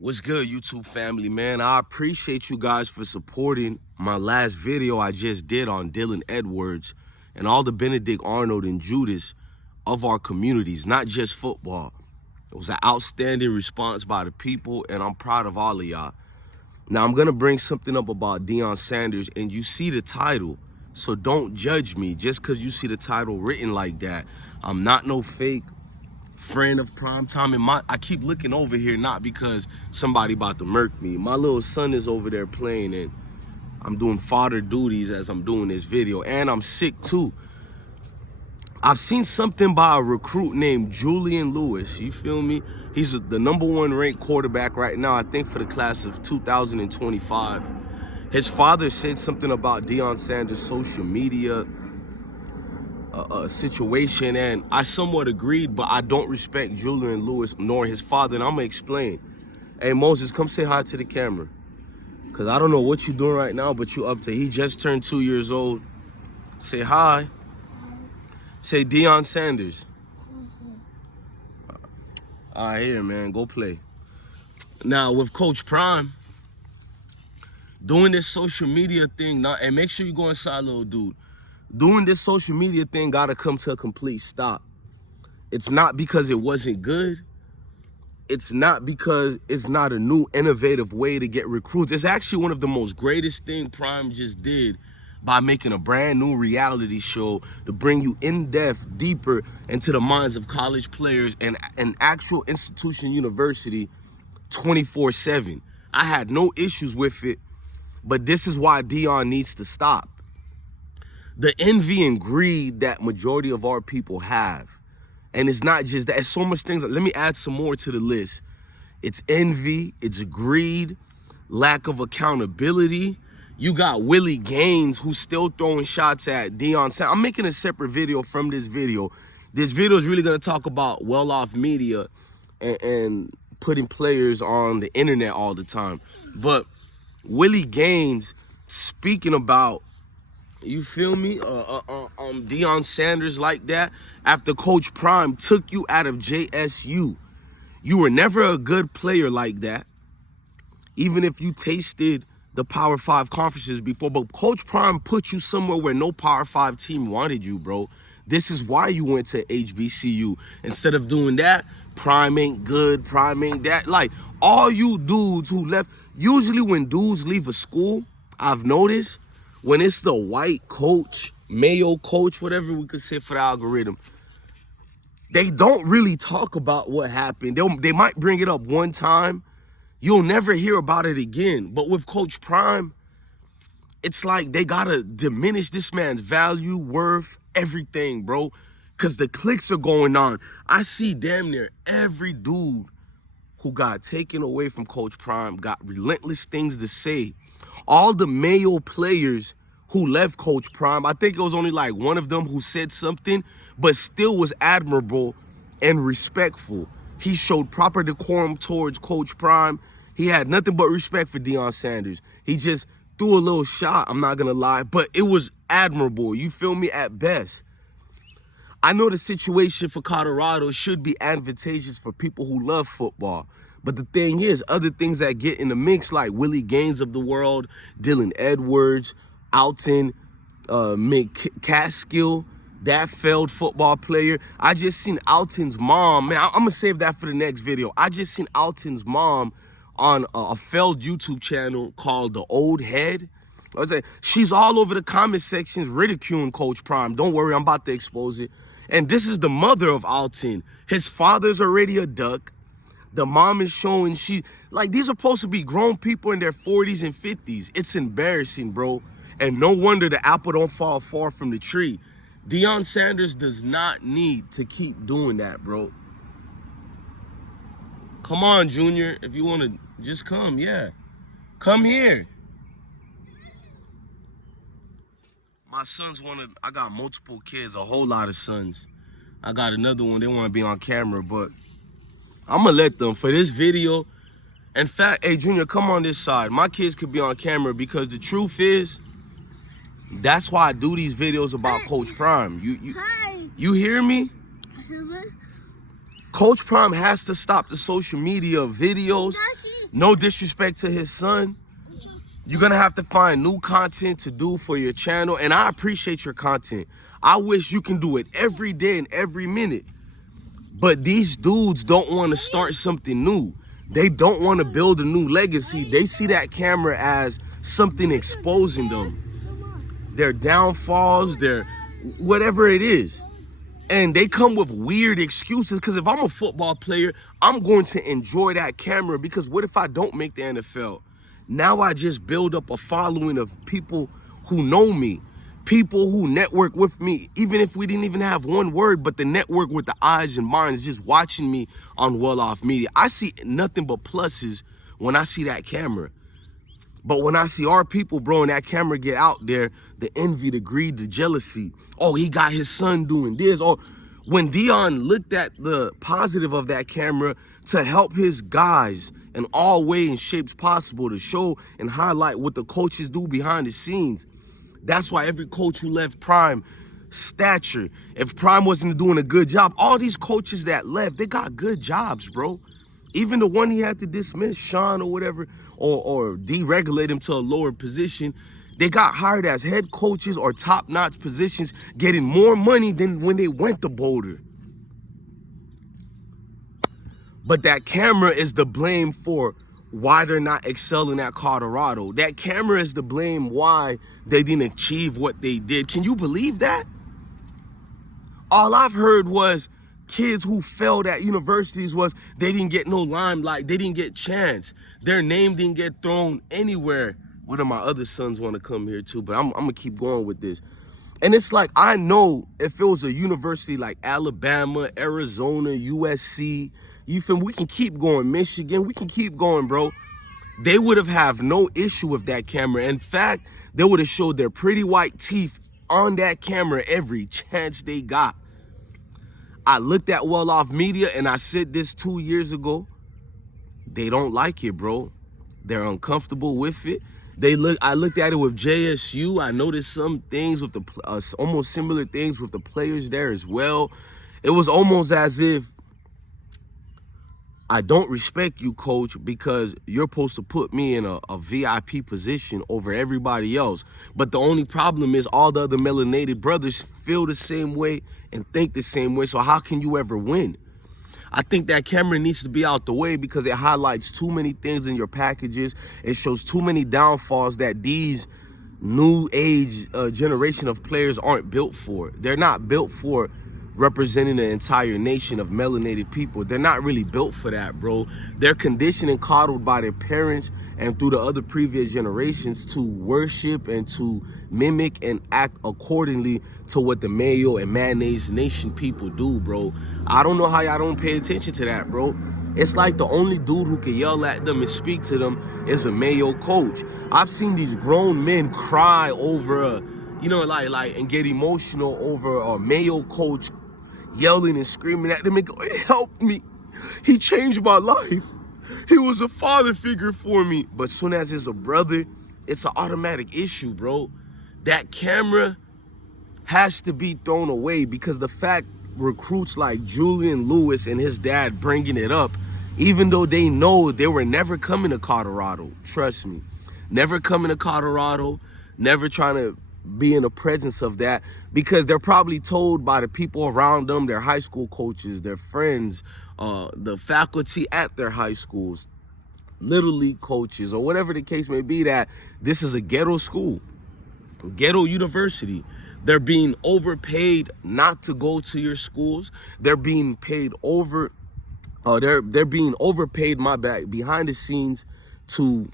What's good, YouTube family, man? I appreciate you guys for supporting my last video I just did on Dylan Edwards and all the Benedict Arnold and Judas of our communities, not just football. It was an outstanding response by the people, and I'm proud of all of y'all. Now, I'm going to bring something up about Deion Sanders, and you see the title, so don't judge me just because you see the title written like that. I'm not no fake friend of prime time, and I keep looking over here not because somebody about to murk me. My little son is over there playing, and I'm doing father duties as I'm doing this video, and I'm sick too. I've seen something by a recruit named Julian Lewis. You feel me? He's the #1 ranked quarterback right now, I think, for the class of 2025. His father said something about Deion Sanders' social media situation, and I somewhat agreed, but I don't respect Julian Lewis nor his father, and I'm gonna explain. Hey, Moses, come say hi to the camera, because I don't know what you're doing right now, but you up to. He just turned 2 years old. Say hi. Say Deion Sanders. All right, here, man, go play. Now, with Coach Prime doing this social media thing, now, and make sure you go inside, little dude. Doing this social media thing gotta come to a complete stop. It's not because it wasn't good. It's not because it's not a new, innovative way to get recruits. It's actually one of the most greatest thing Prime just did by making a brand new reality show to bring you in depth, deeper into the minds of college players and an actual institution university 24/7. I had no issues with it, but this is why Deion needs to stop. The envy and greed that majority of our people have. And it's not just that, it's so much things. Let me add some more to the list. It's envy, it's greed, lack of accountability. You got Willie Gaines who's still throwing shots at Deion Sanders. I'm making a separate video from this video. This video is really gonna talk about well-off media and putting players on the internet all the time. But Willie Gaines speaking about, you feel me? Deion Sanders like that. After Coach Prime took you out of JSU, you were never a good player like that. Even if you tasted the Power 5 conferences before, but Coach Prime put you somewhere where no Power 5 team wanted you, bro. This is why you went to HBCU. Instead of doing that, Prime ain't good, Prime ain't that. Like, all you dudes who left, usually when dudes leave a school, I've noticed, when it's the white coach, Mayo coach, whatever we could say for the algorithm, they don't really talk about what happened. They might bring it up one time. You'll never hear about it again. But with Coach Prime, it's like they gotta diminish this man's value, worth, everything, bro. Because the clicks are going on. I see damn near every dude who got taken away from Coach Prime got relentless things to say. All the Mayo players who left Coach Prime, I think it was only like one of them who said something, but still was admirable and respectful. He showed proper decorum towards Coach Prime. He had nothing but respect for Deion Sanders. He just threw a little shot, I'm not gonna lie, but it was admirable, you feel me, at best. I know the situation for Colorado should be advantageous for people who love football. But the thing is, other things that get in the mix, like Willie Gaines of the world, Dylan Edwards, Alton, McCaskill, that failed football player. I just seen Alton's mom. Man, I'm going to save that for the next video. I just seen Alton's mom on a failed YouTube channel called The Old Head. I was like, she's all over the comment sections ridiculing Coach Prime. Don't worry, I'm about to expose it. And this is the mother of Alton. His father's already a duck. The mom is showing like, these are supposed to be grown people in their 40s and 50s. It's embarrassing, bro. And no wonder the apple don't fall far from the tree. Deion Sanders does not need to keep doing that, bro. Come on, Junior. If you want to just come, yeah. Come here. My sons I got multiple kids, a whole lot of sons. I got another one, they want to be on camera, but I'm going to let them for this video. In fact, hey, Junior, come on this side. My kids could be on camera because the truth is, that's why I do these videos about Coach Prime. You hear me? Coach Prime has to stop the social media videos No disrespect to his son. You're going to have to find new content to do for your channel. And I appreciate your content. I wish you can do it every day and every minute. But these dudes don't want to start something new. They don't want to build a new legacy. They see that camera as something exposing them. Their downfalls, their whatever it is. And they come with weird excuses, because if I'm a football player, I'm going to enjoy that camera, because what if I don't make the NFL? Now I just build up a following of people who know me, people who network with me, even if we didn't even have one word, but the network with the eyes and minds just watching me on Well Off Media. I see nothing but pluses when I see that camera. But when I see our people, bro, and that camera get out there, the envy, the greed, the jealousy, oh, he got his son doing this. Or when Deion looked at the positive of that camera to help his guys in all ways and shapes possible, to show and highlight what the coaches do behind the scenes. That's why every coach who left Prime, stature, if Prime wasn't doing a good job, all these coaches that left, they got good jobs, bro. Even the one he had to dismiss, Sean or whatever, or deregulate him to a lower position, they got hired as head coaches or top-notch positions, getting more money than when they went to Boulder. But that camera is the blame for why they're not excelling at Colorado. That camera is the blame why they didn't achieve what they did. Can you believe that? All I've heard was kids who failed at universities was they didn't get no limelight, they didn't get chance. Their name didn't get thrown anywhere. One of my other sons want to come here too, but I'm gonna keep going with this. And it's like, I know if it was a university like Alabama, Arizona, USC, you feel me? We can keep going, Michigan, we can keep going, bro. They would have no issue with that camera. In fact, they would have showed their pretty white teeth on that camera every chance they got. I looked at Well Off Media, and I said this 2 years ago. They don't like it, bro. They're uncomfortable with it. I looked at it with JSU. I noticed some things with the almost similar things with the players there as well. It was almost as if I don't respect you, coach, because you're supposed to put me in a VIP position over everybody else. But the only problem is all the other melanated brothers feel the same way and think the same way. So how can you ever win? I think that camera needs to be out the way because it highlights too many things in your packages. It shows too many downfalls that these new age generation of players aren't built for. They're not built for representing an entire nation of melanated people. They're not really built for that, bro. They're conditioned and coddled by their parents and through the other previous generations to worship and to mimic and act accordingly to what the Mayo and Mayonnaise Nation people do, bro. I don't know how y'all don't pay attention to that, bro. It's like the only dude who can yell at them and speak to them is a Mayo coach. I've seen these grown men cry over and get emotional over a Mayo coach yelling and screaming at them and go, it helped me. He changed my life. He was a father figure for me. But soon as it's a brother, it's an automatic issue, bro. That camera has to be thrown away because the fact recruits like Julian Lewis and his dad bringing it up, even though they know they were never coming to Colorado, trust me, never coming to Colorado, never trying to be in the presence of that, because they're probably told by the people around them, their high school coaches, their friends, the faculty at their high schools, little league coaches, or whatever the case may be, that this is a ghetto school, ghetto university. They're being overpaid not to go to your schools. They're being paid they're being overpaid, behind the scenes to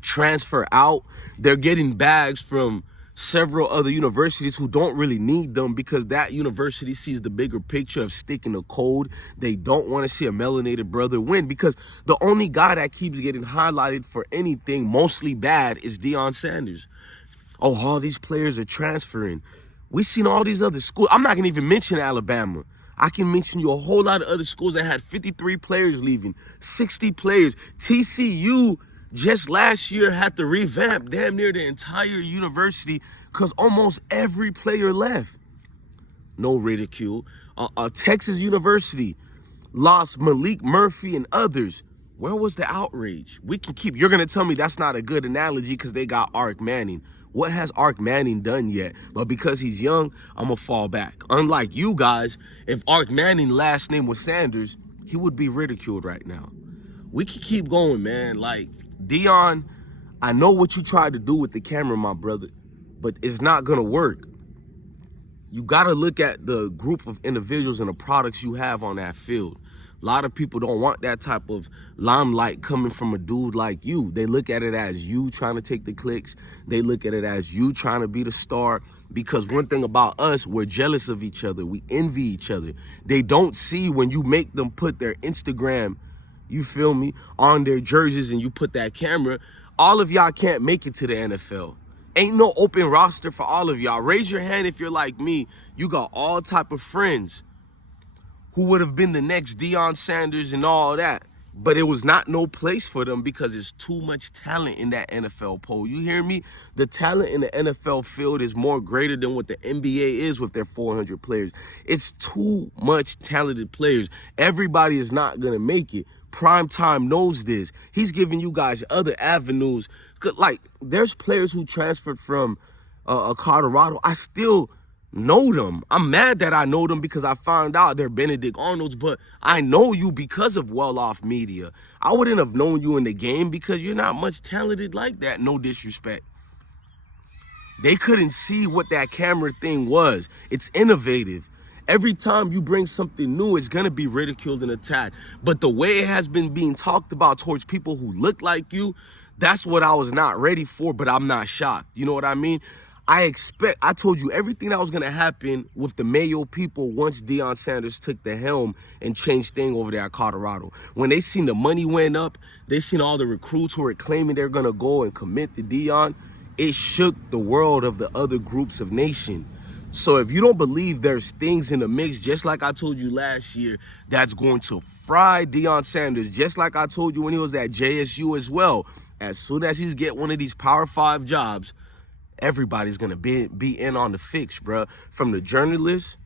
transfer out. They're getting bags from several other universities who don't really need them because that university sees the bigger picture of sticking to code. They don't want to see a melanated brother win because the only guy that keeps getting highlighted for anything mostly bad is Deion Sanders. Oh, all these players are transferring. We've seen all these other schools. I'm not going to even mention Alabama. I can mention you a whole lot of other schools that had 53 players leaving, 60 players. TCU just last year had to revamp damn near the entire university because almost every player left. No ridicule. Texas University lost Malik Murphy and others. Where was the outrage? We can keep, you're going to tell me that's not a good analogy because they got Ark Manning. What has Ark Manning done yet? But because he's young, I'm going to fall back. Unlike you guys, if Ark Manning's last name was Sanders, he would be ridiculed right now. We can keep going, man. Like, Deion, I know what you tried to do with the camera, my brother, but it's not going to work. You got to look at the group of individuals and the products you have on that field. A lot of people don't want that type of limelight coming from a dude like you. They look at it as you trying to take the clicks. They look at it as you trying to be the star. Because one thing about us, we're jealous of each other. We envy each other. They don't see when you make them put their Instagram, you feel me, on their jerseys and you put that camera. All of y'all can't make it to the NFL. Ain't no open roster for all of y'all. Raise your hand if you're like me. You got all type of friends who would have been the next Deion Sanders and all that. But it was not no place for them because there's too much talent in that NFL poll. You hear me? The talent in the NFL field is more greater than what the NBA is with their 400 players. It's too much talented players. Everybody is not going to make it. Primetime knows this. He's giving you guys other avenues. Like, there's players who transferred from Colorado. I still know them. I'm mad that I know them because I found out they're Benedict Arnolds, but I know you because of well-off media. I wouldn't have known you in the game because you're not much talented like that, no disrespect. They couldn't see what that camera thing was. It's innovative. Every time you bring something new, it's going to be ridiculed and attacked. But the way it has been being talked about towards people who look like you, that's what I was not ready for, but I'm not shocked. You know what I mean? I told you everything that was going to happen with the Mayo people once Deion Sanders took the helm and changed things over there at Colorado. When they seen the money went up, they seen all the recruits who were claiming they're going to go and commit to Deion, it shook the world of the other groups of nation. So if you don't believe there's things in the mix, just like I told you last year, that's going to fry Deion Sanders, just like I told you when he was at JSU as well. As soon as he's get one of these Power 5 jobs, everybody's going to be in on the fix, bro. From the journalists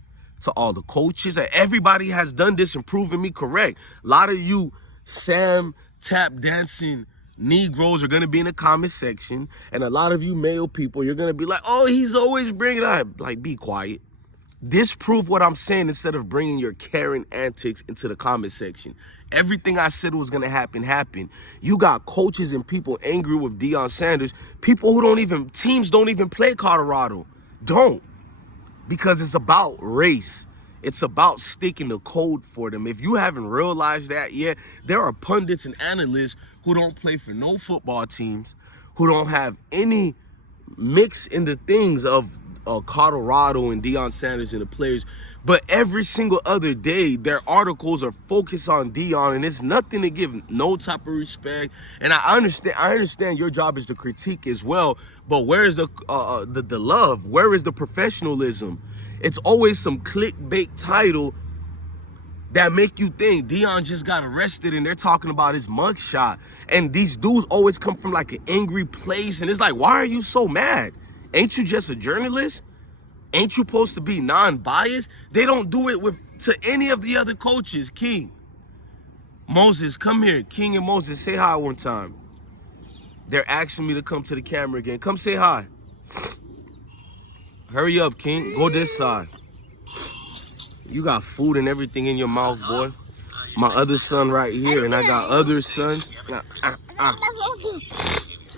to all the coaches. Everybody has done this and proven me correct. A lot of you Sam tap dancing Negroes are going to be in the comment section. And a lot of you male people, you're going to be like, oh, he's always bringing it up. Like, be quiet. Disprove what I'm saying instead of bringing your Karen antics into the comment section. Everything I said was going to happen, happened. You got coaches and people angry with Deion Sanders. People who teams don't even play Colorado. Don't. Because it's about race. It's about sticking the code for them. If you haven't realized that yet, there are pundits and analysts who don't play for no football teams, who don't have any mix in the things of Colorado and Deion Sanders and the players. But every single other day, their articles are focused on Deion, and it's nothing to give no type of respect. And I understand your job is to critique as well, but where is the love? Where is the professionalism? It's always some clickbait title that make you think Deion just got arrested and they're talking about his mugshot. And these dudes always come from like an angry place, and it's like, why are you so mad? Ain't you just a journalist? Ain't you supposed to be non-biased? They don't do it to any of the other coaches. King, Moses, come here. King and Moses, say hi one time. They're asking me to come to the camera again. Come say hi. Hurry up, King. Go this side. You got food and everything in your mouth, boy. My other son right here, and I got other sons. All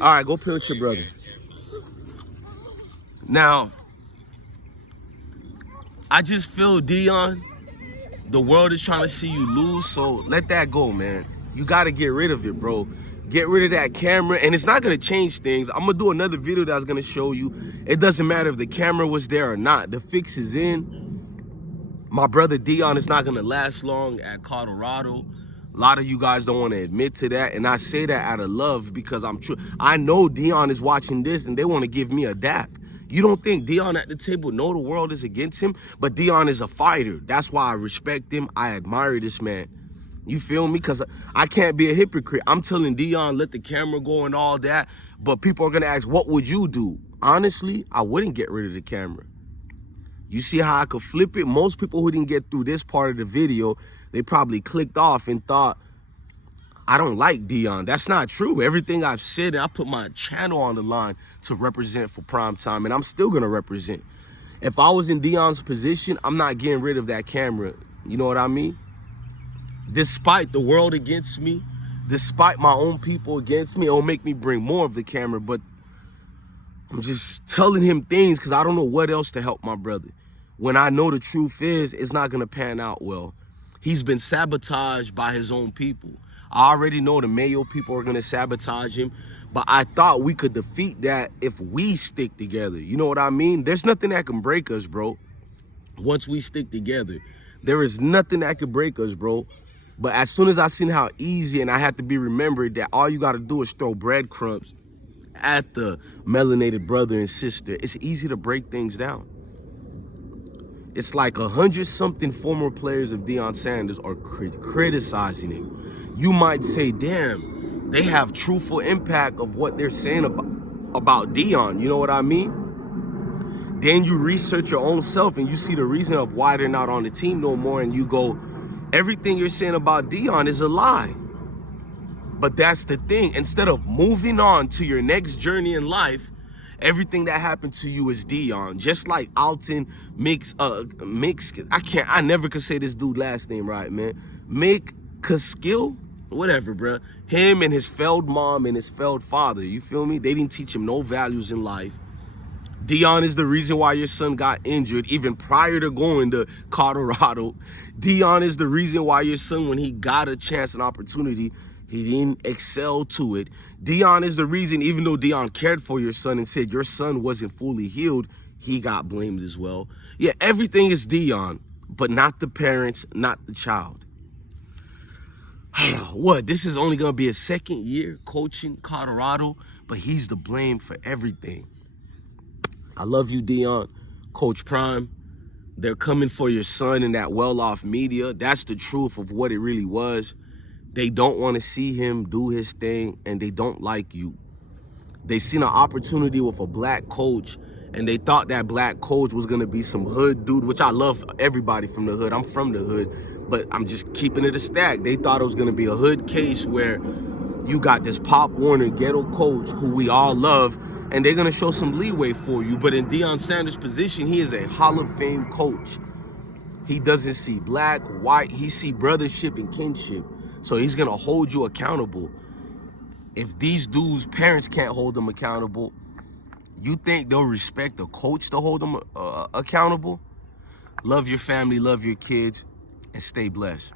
right, go play with your brother. Now, I just feel, Deion, the world is trying to see you lose, so let that go, man. You got to get rid of it, bro. Get rid of that camera, and it's not going to change things. I'm going to do another video that's going to show you it doesn't matter if the camera was there or not. The fix is in. My brother Deion is not going to last long at Colorado. A lot of you guys don't want to admit to that, and I say that out of love because I'm true. I know Deion is watching this, and they want to give me a dap. You don't think Deion at the table know the world is against him? But Deion is a fighter. That's why I respect him. I admire this man. You feel me? Because I can't be a hypocrite. I'm telling Deion, let the camera go and all that. But people are going to ask, what would you do? Honestly, I wouldn't get rid of the camera. You see how I could flip it? Most people who didn't get through this part of the video, they probably clicked off and thought I don't like Deion. That's not true. Everything I've said, and I put my channel on the line to represent for prime time, and I'm still gonna represent. If I was in Deion's position, I'm not getting rid of that camera. You know what I mean? Despite the world against me, despite my own people against me, it'll make me bring more of the camera, but I'm just telling him things because I don't know what else to help my brother. When I know the truth is, it's not going to pan out well. He's been sabotaged by his own people. I already know the Mayo people are going to sabotage him, but I thought we could defeat that if we stick together. You know what I mean? There's nothing that can break us, bro. Once we stick together, there is nothing that can break us, bro. But as soon as I seen how easy, and I had to be remembered that all you got to do is throw breadcrumbs at the melanated brother and sister, it's easy to break things down. It's like 100-something former players of Deion Sanders are criticizing him. You might say, damn, they have truthful impact of what they're saying about Deion. You know what I mean? Then you research your own self and you see the reason of why they're not on the team no more, and you go, everything you're saying about Deion is a lie. But that's the thing. Instead of moving on to your next journey in life, everything that happened to you is Deion. Just like Alton I never could say this dude last name right, man. Skill, whatever, bro. Him and his failed mom and his failed father, you feel me? They didn't teach him no values in life. Deion is the reason why your son got injured even prior to going to Colorado. Deion is the reason why your son, when he got a chance and opportunity, he didn't excel to it. Deion is the reason, even though Deion cared for your son and said your son wasn't fully healed, he got blamed as well. Yeah, everything is Deion, but not the parents, not the child. What, this is only going to be his second year coaching Colorado, but he's the blame for everything. I love you, Deion. Coach Prime, they're coming for your son in that well-off media. That's the truth of what it really was. They don't want to see him do his thing, and they don't like you. They seen an opportunity with a black coach, and they thought that black coach was going to be some hood dude, which I love everybody from the hood. I'm from the hood, but I'm just keeping it a stack. They thought it was going to be a hood case where you got this Pop Warner ghetto coach who we all love, and they're going to show some leeway for you. But in Deion Sanders' position, he is a Hall of Fame coach. He doesn't see black, white. He see brothership and kinship. So he's going to hold you accountable. If these dudes' parents can't hold them accountable, you think they'll respect a coach to hold them accountable? Love your family, love your kids, and stay blessed.